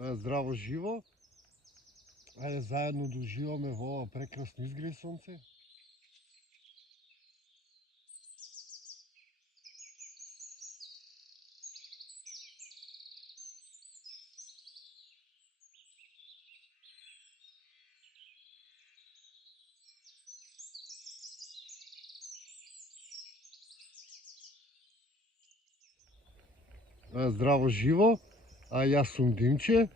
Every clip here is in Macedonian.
Здраво живо! Ајде заедно да уживаме во ова прекрасно изгреј сонце. Здраво живо! Јас сум Димче.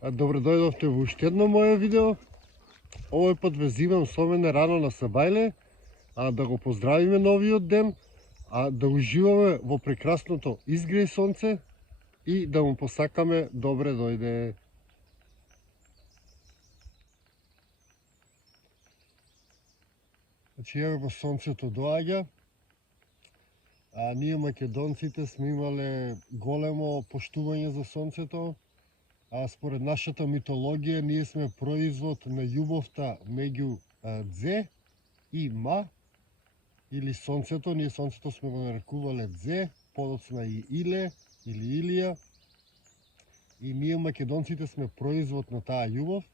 Добро дојдовте во уште едно моје видео. Овој пат ве зимам со мене рано на Сабајле, да го поздравиме новиот ден, да уживаме во прекрасното изгреј сонце и да му посакаме добре дојде. Значи, еве го сонцето доаѓа. Ние македонците сме имале големо поштување за сонцето. Според нашата митологија, ние сме производ на љубовта меѓу Дзе и Ма, или сонцето. Ние сонцето сме го нарекувале Дзе, подоцна и Иле, или Илија. И ние македонците сме производ на таа љубов.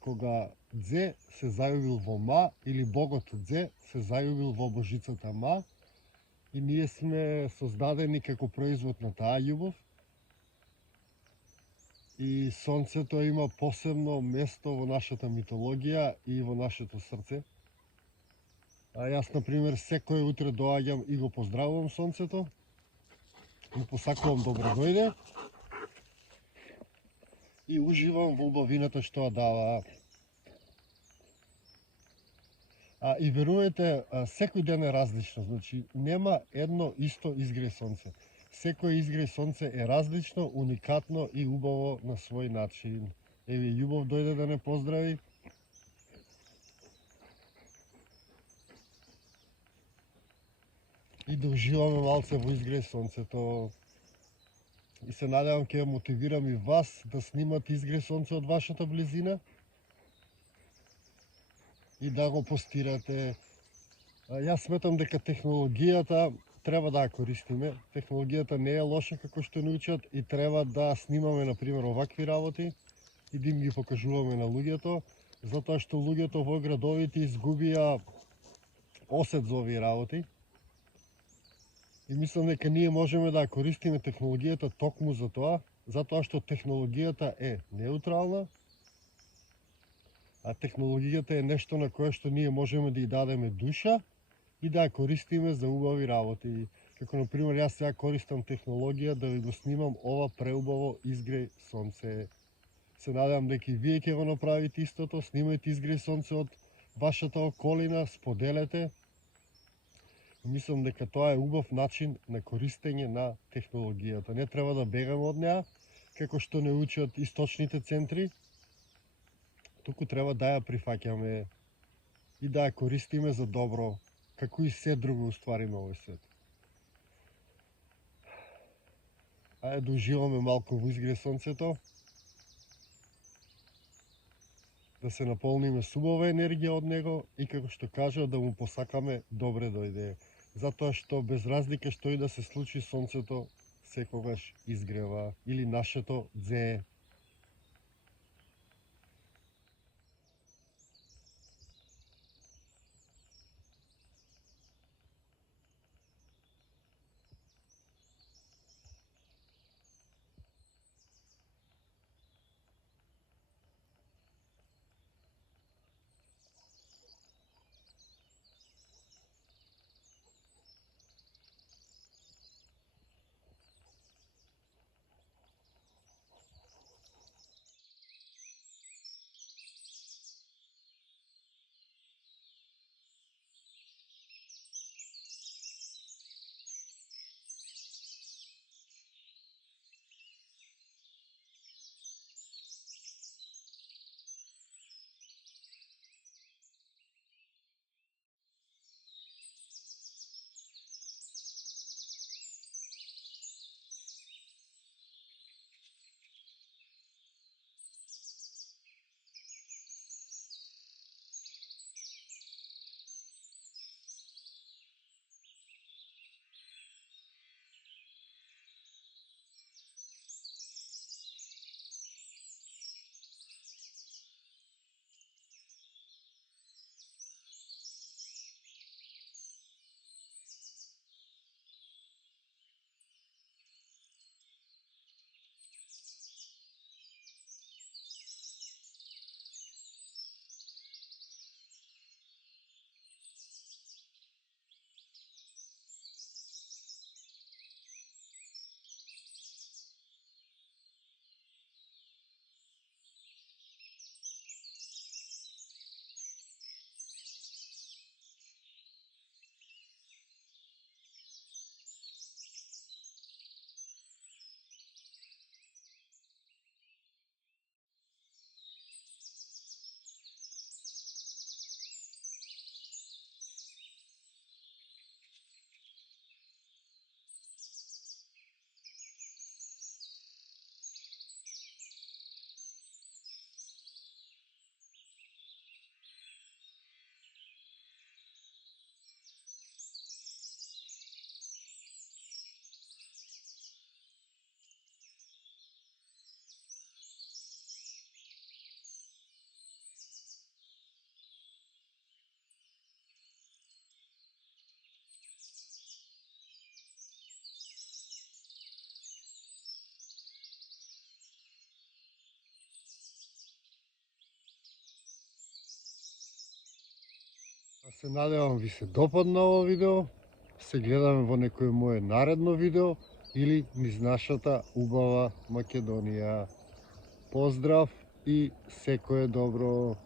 Кога Дзе се зајубил во Ма, или богот Дзе се зајубил во божицата Ма, и ние сме создадени како производ на таа љубов. И сонцето има посебно место во нашата митологија и во нашето срце. Јас, например, секој утре доаѓам и го поздравувам сонцето, му посакувам добро дојде и уживам во убавината што ја дава. И верувајте, секој ден е различно, значи нема едно исто изгреј сонце. Секој изгреј сонце е различно, уникатно и убаво на свој начин. Еве, Љубов дојде да не поздрави. И да уживаме малце во изгреј сонцето. И се надевам ќе мотивирам и вас да снимате изгреј сонце од вашата близина и да го постирате. Јас сметам дека технологијата треба да ја користиме. Технологијата не е лоша како што ни учат и треба да снимаме, например, овакви работи и да им ги покажуваме на луѓето, затоа што луѓето во градовите изгубија осет за овие работи. И мислам дека ние можеме да ја користиме технологијата токму за тоа, затоа што технологијата е неутрална, а технологијата е нешто на кое што ние можеме да ја дадеме душа и да ја користиме за убави работи. Како, например, јас сега користам технологија да ви го снимам ова преубаво изгреј сонце. Се надевам дека и вие ќе го направите истото, снимајте изгреј сонце од вашата околина, споделете. Мислам дека тоа е убав начин на користење на технологијата. Не треба да бегаме од неа, како што не учат источните центри, туку треба да ја прифаќаме и да ја користиме за добро, како и се друго уствари на овој свет. Ајде да уживаме малку во изгреј сонцето, да се наполниме со убава енергија од него и, како што кажа, да му посакаме добре дојде. Затоа што без разлика што и да се случи, сонцето секогаш изгрева, или нашето Дзе. Се надевам ви се допадна ово видео. Се гледаме во некој мое наредно видео или низ нашата убава Македонија. Поздрав и секое добро!